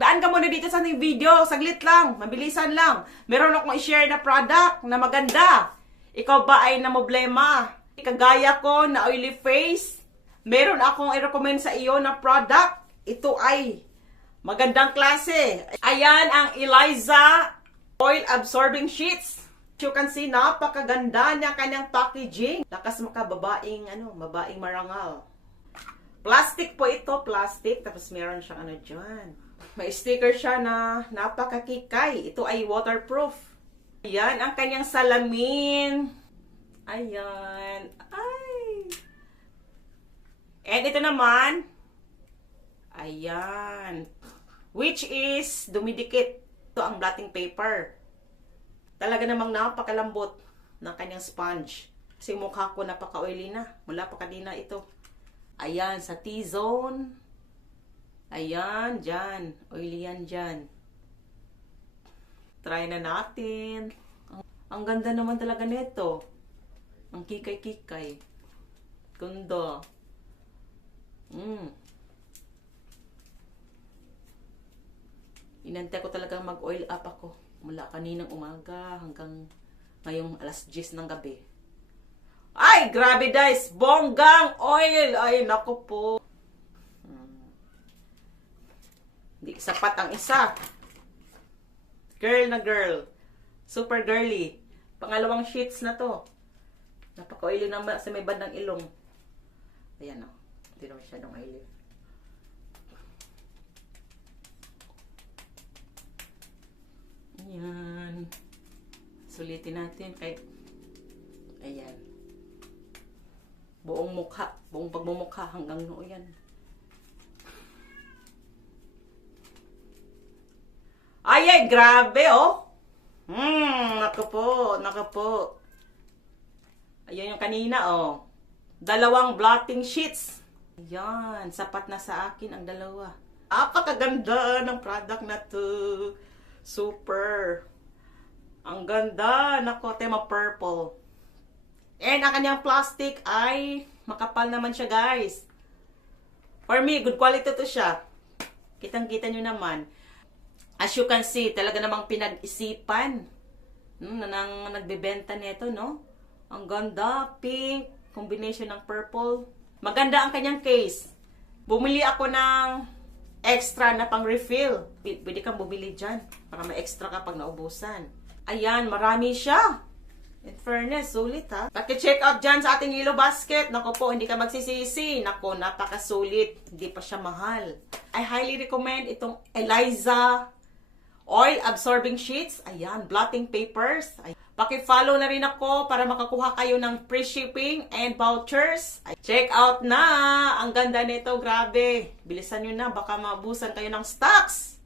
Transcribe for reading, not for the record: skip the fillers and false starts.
Daan ka muna dito sa ating video. Saglit lang. Mabilisan lang. Meron akong i-share na product na maganda. Ikaw ba ay namblema? Kagaya ko na oily face. Meron akong i-recommend sa iyo na product. Ito ay magandang klase. Ayan ang Eliza Oil Absorbing Sheets. You can see, napakaganda niya kanyang packaging. Lakas makababaing, babaeng marangal. Plastic po ito, plastic. Tapos meron siyang dyan. May sticker siya na napakakikay. Ito ay waterproof. Ayan, ang kanyang salamin. Ayan. Ay. And ito naman. Ayan. Which is dumidikit. Ito ang blotting paper. Talaga namang napakalambot ng kanyang sponge. Kasi mukha ko napaka-oily na. Mula pa kanina ito. Ayan, sa T-zone. Ayan, dyan. Oily yan dyan. Try na natin. Ang ganda naman talaga nito. Ang kikay-kikay. Ganda. Inantay ko talaga mag-oil up ako. Mula kaninang umaga hanggang ngayong alas 10 ng gabi. Ay, grabe guys! Bonggang oil! Ay, naku po. Hindi sapat ang isa. Girl na girl. Super girly. Pangalawang sheets na to. Napaka-oily naman sa may bandang ilong. Ayan o. Hindi naman masyadong oily. Ayan. Sulitin natin. Ayan. Buong mukha. Buong pagmumukha hanggang noo yan. Ay, grabe, oh. Naku po. Ayan yung kanina, oh. 2 blotting sheets. Ayan, sapat na sa akin ang 2. Napakaganda ng product na to. Super. Ang ganda. Naku, tema purple. And ang kanyang plastic ay makapal naman siya, guys. For me, good quality to siya. Kitang-kita nyo naman. As you can see, talaga namang pinag-isipan nang nagbebenta nito, no? Ang ganda, pink, combination ng purple. Maganda ang kanyang case. Bumili ako ng extra na pang refill. Pwede kang bumili dyan para may extra kapag naubusan. Ayan, marami siya. In fairness, sulit ha. Paki-check out dyan sa ating yellow basket. Naku po, hindi ka magsisisi. Naku, napakasulit. Hindi pa siya mahal. I highly recommend itong Eliza Oil Absorbing Sheets. Ayan, blotting papers. Paki-follow na rin ako para makakuha kayo ng free shipping and vouchers. Check out na! Ang ganda nito, grabe. Bilisan nyo na, baka maubusan kayo ng stocks.